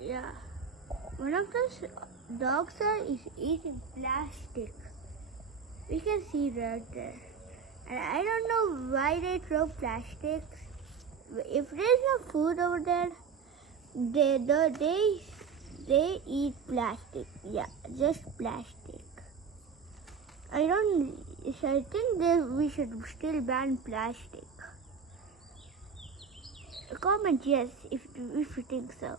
Yeah. One of those dogs is eating plastic. We can see right there. And I don't know why they throw plastics. If there's no food over there, they eat plastic. Yeah, just plastic. I think that we should still ban plastic. Comment yes if you think so.